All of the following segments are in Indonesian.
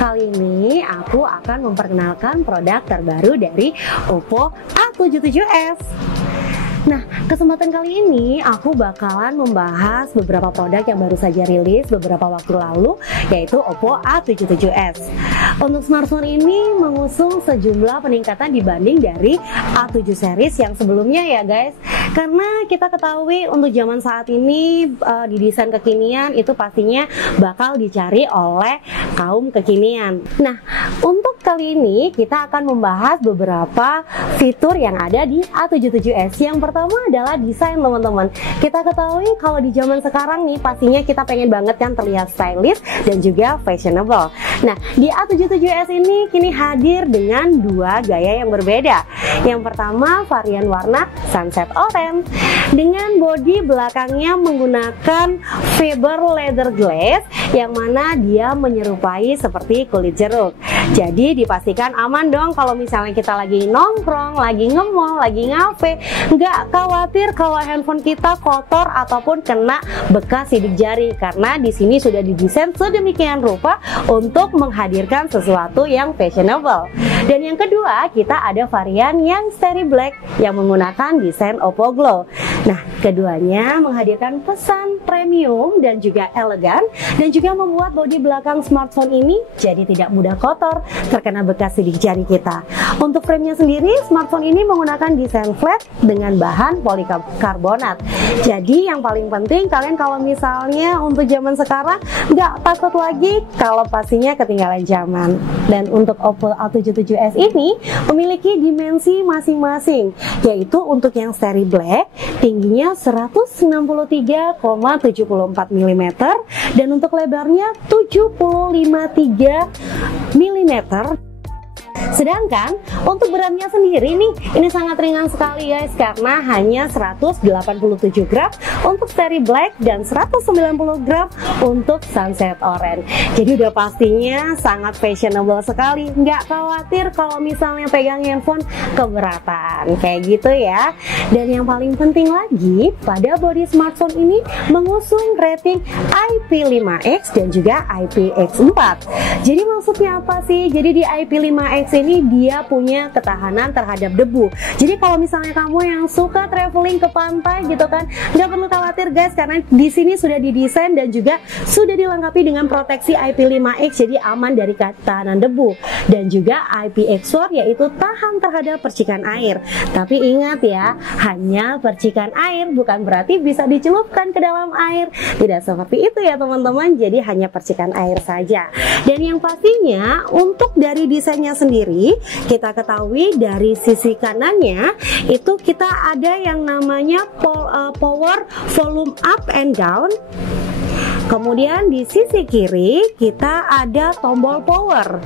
Kali ini aku akan memperkenalkan produk terbaru dari Oppo A77s. Nah, kesempatan kali ini aku bakalan membahas beberapa produk yang baru saja rilis beberapa waktu lalu, yaitu Oppo A77s. Untuk smartphone ini mengusung sejumlah peningkatan dibanding dari A7 series yang sebelumnya ya guys. Karena kita ketahui untuk zaman saat ini didesain kekinian itu pastinya bakal dicari oleh kaum kekinian. Nah, untuk kali ini kita akan membahas beberapa fitur yang ada di A77s. Yang pertama adalah desain teman-teman. Kita ketahui kalau di zaman sekarang nih pastinya kita pengen banget kan terlihat stylish dan juga fashionable. Nah, di A77s ini kini hadir dengan dua gaya yang berbeda. Yang pertama varian warna Sunset Orange dengan bodi belakangnya menggunakan fiber leather glass yang mana dia menyerupai seperti kulit jeruk. Jadi dipastikan aman dong kalau misalnya kita lagi nongkrong, lagi nge-mall, lagi ngafe, nggak khawatir kalau handphone kita kotor ataupun kena bekas sidik jari, karena di sini sudah didesain sedemikian rupa untuk menghadirkan sesuatu yang fashionable. Dan yang kedua, kita ada varian yang Cherry Black yang menggunakan desain Oppo Glow. Nah, keduanya menghadirkan pesan premium dan juga elegan, dan juga membuat bodi belakang smartphone ini jadi tidak mudah kotor terkena bekas sidik jari kita. Untuk framenya sendiri, smartphone ini menggunakan desain flat dengan bahan polikarbonat. Jadi yang paling penting kalian kalau misalnya untuk zaman sekarang nggak takut lagi kalau pastinya ketinggalan zaman. Dan untuk Oppo A77s ini memiliki dimensi masing-masing, yaitu untuk yang Cherry Black tingginya 163,74 mm dan untuk lebarnya 75,3 mm. Sedangkan untuk beratnya sendiri nih, ini sangat ringan sekali guys, karena hanya 187 gram untuk Cherry Black dan 190 gram untuk Sunset Orange. Jadi udah pastinya sangat fashionable sekali, nggak khawatir kalau misalnya pegang handphone keberatan kayak gitu ya. Dan yang paling penting lagi, pada bodi smartphone ini mengusung rating IP5X dan juga IPX4. Jadi maksudnya apa sih? Jadi di IP5X ini dia punya ketahanan terhadap debu. Jadi kalau misalnya kamu yang suka traveling ke pantai gitu kan, nggak perlu khawatir guys, karena di sini sudah didesain dan juga sudah dilengkapi dengan proteksi IP5X, jadi aman dari ketahanan debu. Dan juga IPX4 yaitu tahan terhadap percikan air. Tapi ingat ya, hanya percikan air, bukan berarti bisa dicelupkan ke dalam air. Tidak seperti itu ya teman-teman, jadi hanya percikan air saja. Dan yang pastinya untuk dari desainnya sendiri, kita ketahui dari sisi kanannya itu kita ada yang namanya power volume up and down. Kemudian di sisi kiri kita ada tombol power,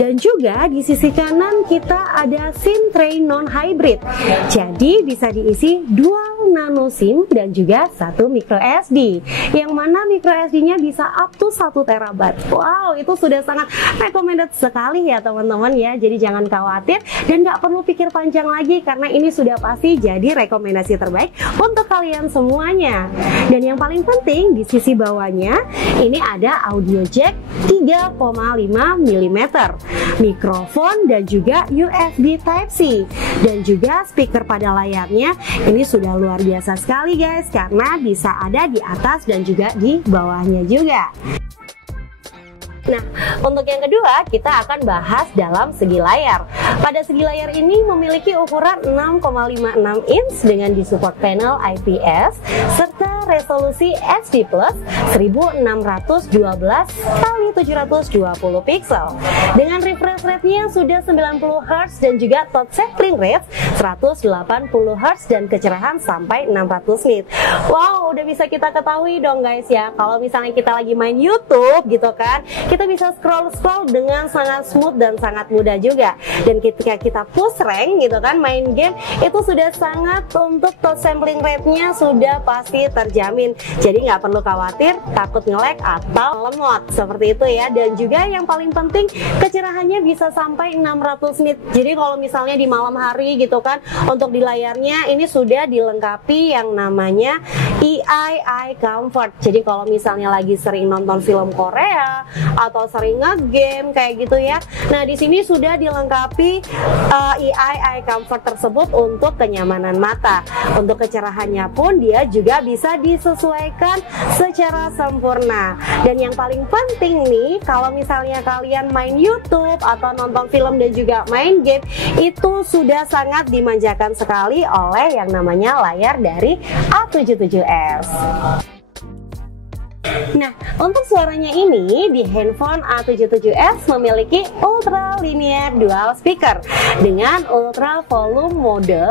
dan juga di sisi kanan kita ada SIM tray non hybrid. Jadi bisa diisi dual nano SIM dan juga satu micro SD, yang mana micro SD-nya bisa up to 1 TB. Wow, itu sudah sangat recommended sekali ya teman-teman ya. Jadi jangan khawatir dan nggak perlu pikir panjang lagi, karena ini sudah pasti jadi rekomendasi terbaik untuk kalian semuanya. Dan yang paling penting di sisi bawahnya ini ada audio jack 3,5 mm, mikrofon dan juga USB Type-C, dan juga speaker pada layarnya ini sudah luar biasa sekali guys, karena bisa ada di atas dan juga di bawahnya juga. Nah, untuk yang kedua kita akan bahas dalam segi layar. Pada segi layar ini memiliki ukuran 6,56 inch dengan disupport panel IPS serta resolusi HD Plus 1612 x 720 pixel. Dengan refresh rate-nya sudah 90 Hz dan juga top sampling rate 180 Hz dan kecerahan sampai 600 nit. Wow, udah bisa kita ketahui dong guys ya, kalau misalnya kita lagi main YouTube gitu kan, kita bisa scroll dengan sangat smooth dan sangat mudah juga. Dan ketika kita push rank gitu kan, main game itu sudah sangat, untuk top sampling rate-nya sudah pasti terjamin. Jadi nggak perlu khawatir takut nge-lag atau lemot seperti itu gitu ya. Dan juga yang paling penting kecerahannya bisa sampai 600 nit. Jadi kalau misalnya di malam hari gitu kan, untuk di layarnya ini sudah dilengkapi yang namanya Eye Comfort. Jadi kalau misalnya lagi sering nonton film Korea atau sering nge-game kayak gitu ya, nah di sini sudah dilengkapi Eye Comfort tersebut untuk kenyamanan mata. Untuk kecerahannya pun dia juga bisa disesuaikan secara sempurna. Dan yang paling penting nih, kalau misalnya kalian main YouTube atau nonton film dan juga main game, itu sudah sangat dimanjakan sekali oleh yang namanya layar dari A77s. Nah, untuk suaranya ini di handphone A77s memiliki ultra linear dual speaker dengan ultra volume mode,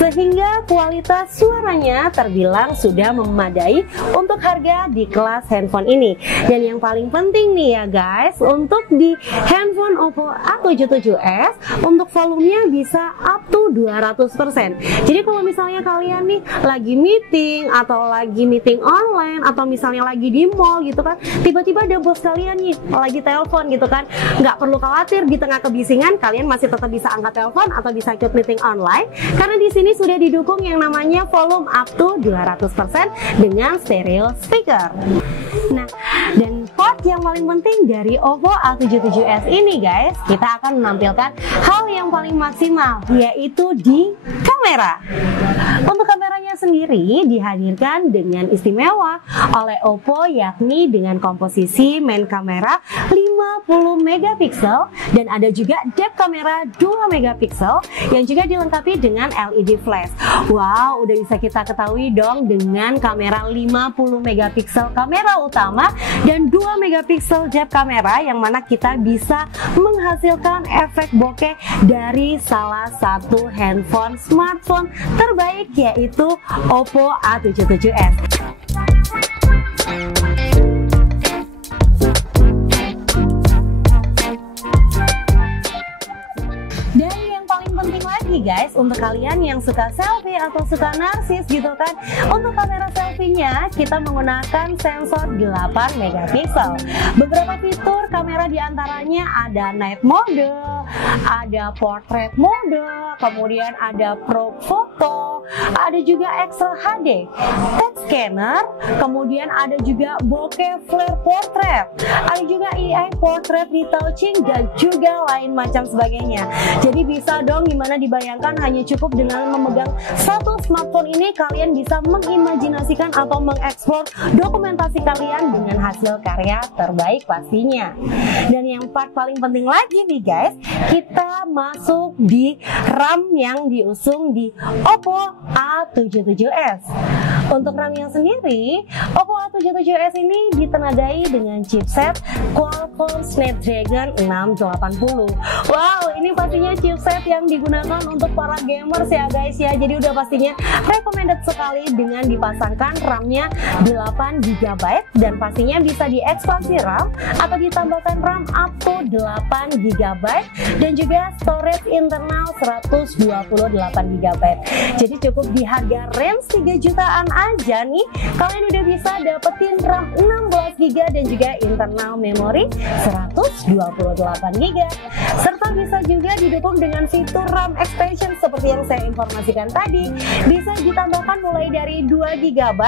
sehingga kualitas suaranya terbilang sudah memadai untuk harga di kelas handphone ini. Dan yang paling penting nih ya guys, untuk di handphone Oppo A77s untuk volumenya bisa up to 200%. Jadi kalau misalnya kalian nih lagi meeting atau lagi meeting online atau misalnya lagi di mall gitu kan, tiba-tiba ada bos kalian nih lagi telepon gitu kan, nggak perlu khawatir, di tengah kebisingan kalian masih tetap bisa angkat telepon atau bisa ikut meeting online, karena di sini sudah didukung yang namanya volume up to 200% dengan stereo speaker. Nah, dan part yang paling penting dari Oppo A77s ini guys, kita akan menampilkan hal yang paling maksimal, yaitu di kamera. Untuk kameranya sendiri dihadirkan dengan istimewa oleh Oppo, yakni dengan komposisi main kamera 50 megapiksel dan ada juga depth kamera 2 megapiksel yang juga dilengkapi dengan LED flash. Wow, udah bisa kita ketahui dong dengan kamera 50 megapiksel kamera utama dan 2 megapiksel depth kamera, yang mana kita bisa menghasilkan efek bokeh dari salah satu handphone smartphone terbaik, yaitu Oppo A77s. Dan yang paling penting lagi guys, untuk kalian yang suka selfie atau suka narsis gitu kan, untuk kamera selfie-nya kita menggunakan sensor 8 megapiksel. Beberapa fitur kamera diantaranya ada night mode, ada portrait mode, kemudian ada pro foto, ada juga extra HD, text scanner, kemudian ada juga bokeh flare portrait, ada juga AI portrait retouching dan juga lain macam sebagainya. Jadi bisa dong, gimana dibayangkan hanya cukup dengan memegang satu smartphone ini kalian bisa mengimajinasikan atau mengeksplor dokumentasi kalian dengan hasil karya terbaik pastinya. Dan yang part paling penting lagi nih guys, kita masuk di RAM yang diusung di Oppo A77s. Untuk RAM-nya sendiri, Oppo A77s ini ditenadai dengan chipset Qualcomm Snapdragon 680. Wow, ini pastinya chipset yang digunakan untuk para gamers ya guys ya. Jadi udah pastinya recommended sekali dengan dipasangkan RAM-nya 8GB dan pastinya bisa diekspansi RAM atau ditambahkan RAM up to 8GB dan juga storage internal 128GB. Jadi cukup di harga range 3 jutaan aja nih, kalian udah bisa dapetin RAM 16GB dan juga internal memori 128GB. Serta bisa juga didukung dengan fitur RAM expansion seperti yang saya informasikan tadi. Bisa ditambahkan mulai dari 2GB,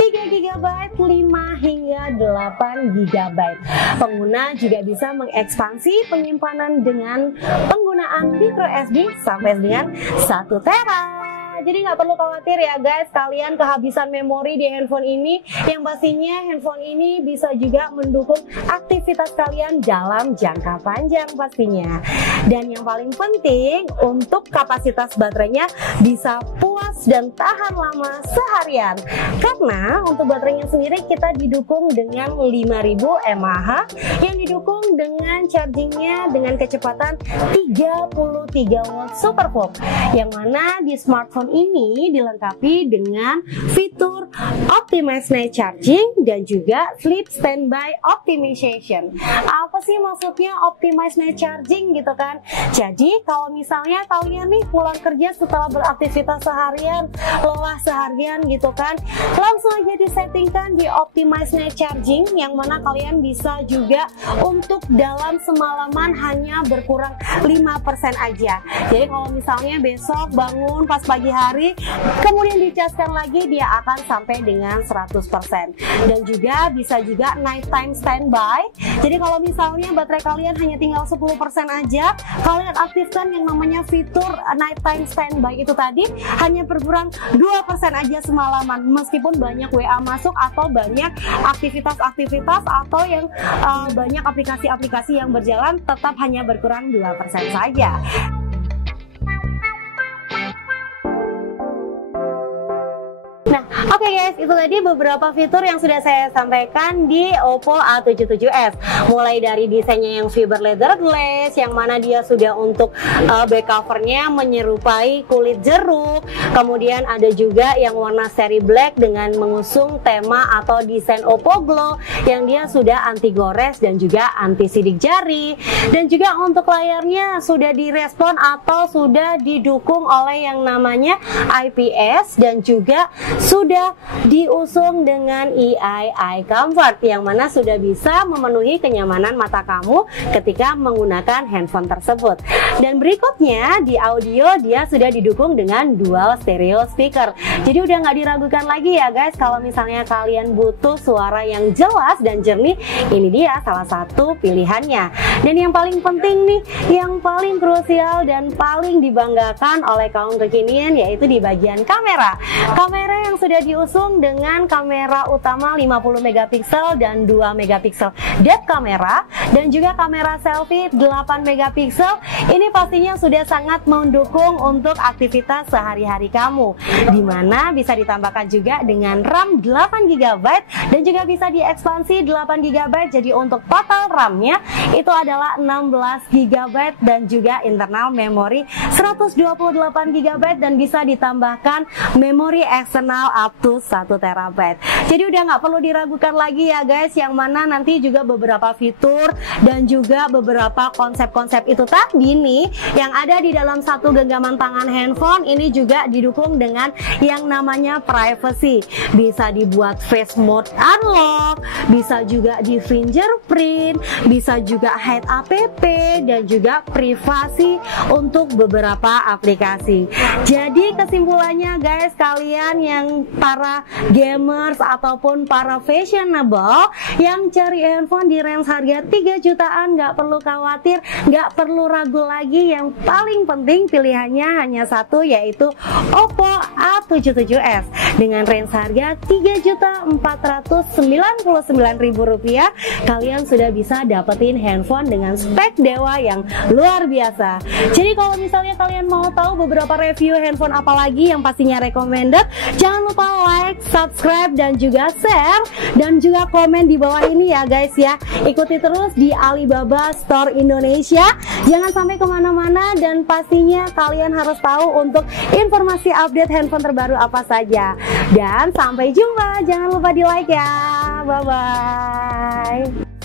3GB, 5 hingga 8GB. Pengguna juga bisa mengekspansi penyimpanan dengan penggunaan microSD sampai dengan 1 tera. Jadi nggak perlu khawatir ya guys, kalian kehabisan memori di handphone ini. Yang pastinya handphone ini bisa juga mendukung aktivitas kalian dalam jangka panjang pastinya. Dan yang paling penting, untuk kapasitas baterainya bisa puas dan tahan lama seharian. Karena untuk baterainya sendiri kita didukung dengan 5000 mAh yang didukung dengan chargingnya dengan kecepatan 33 watt super pop, yang mana di smartphone ini dilengkapi dengan fitur Optimize Night Charging dan juga Sleep Standby Optimization. Apa sih maksudnya Optimize Night Charging gitu kan? Jadi kalau misalnya kalian nih pulang kerja setelah beraktivitas seharian kalian lelah seharian gitu kan, langsung aja disettingkan di optimize night charging, yang mana kalian bisa juga untuk dalam semalaman hanya berkurang 5% aja. Jadi kalau misalnya besok bangun pas pagi hari kemudian dicaskan lagi, dia akan sampai dengan 100%. Dan juga bisa juga nighttime standby. Jadi kalau misalnya baterai kalian hanya tinggal 10% aja, kalian aktifkan yang namanya fitur nighttime standby itu tadi, hanya berkurang 2% aja semalaman, meskipun banyak WA masuk atau banyak aktivitas-aktivitas atau yang banyak aplikasi-aplikasi yang berjalan, tetap hanya berkurang 2% saja. Nah, oke guys, itu tadi beberapa fitur yang sudah saya sampaikan di Oppo A77s. Mulai dari desainnya yang fiber leather glaze, yang mana dia sudah untuk back covernya menyerupai kulit jeruk. Kemudian ada juga yang warna seri black dengan mengusung tema atau desain Oppo Glow, yang dia sudah anti gores dan juga anti sidik jari. Dan juga untuk layarnya sudah direspon atau sudah didukung oleh yang namanya IPS, dan juga sudah diusung dengan AI Eye Comfort, yang mana sudah bisa memenuhi kenyamanan mata kamu ketika menggunakan handphone tersebut. Dan berikutnya di audio dia sudah didukung dengan dual stereo speaker. Jadi udah nggak diragukan lagi ya guys, kalau misalnya kalian butuh suara yang jelas dan jernih, ini dia salah satu pilihannya. Dan yang paling penting nih, yang paling krusial dan paling dibanggakan oleh kaum kekinian, yaitu di bagian kamera. Kamera yang sudah diusung dengan kamera utama 50 megapiksel dan 2 megapiksel depth kamera, dan juga kamera selfie 8 megapiksel. Ini pastinya sudah sangat mendukung untuk aktivitas sehari-hari kamu, dimana bisa ditambahkan juga dengan RAM 8 GB dan juga bisa diekspansi 8 GB. Jadi untuk total RAM-nya itu adalah 16 GB dan juga internal memori 128 GB, dan bisa ditambahkan memori eksternal up to 1 TB. Jadi udah nggak perlu diragukan lagi ya guys, yang mana nanti juga beberapa fitur dan juga beberapa konsep-konsep itu tadi nih yang ada di dalam satu genggaman tangan handphone ini juga didukung dengan yang namanya privacy. Bisa dibuat face mode unlock, bisa juga di fingerprint, bisa juga hide app, dan juga privasi untuk beberapa aplikasi. Jadi kesimpulannya guys, kalian yang para gamers ataupun para fashionable yang cari handphone di range harga 3 jutaan, nggak perlu khawatir, nggak perlu ragu lagi. Yang paling penting pilihannya hanya satu, yaitu Oppo A77s dengan range harga Rp3.499.000. Kalian sudah bisa dapetin handphone dengan spek dewa yang luar biasa. Jadi kalau misalnya kalian mau tahu beberapa review handphone apalagi yang pastinya recommended, jangan lupa like, subscribe, dan juga share, dan juga komen di bawah ini ya guys ya. Ikuti terus di Alibaba Store Indonesia, jangan sampai kemana-mana, dan pastinya kalian harus tahu untuk informasi update handphone terbaru apa saja. Dan sampai jumpa, jangan lupa di like ya, bye bye.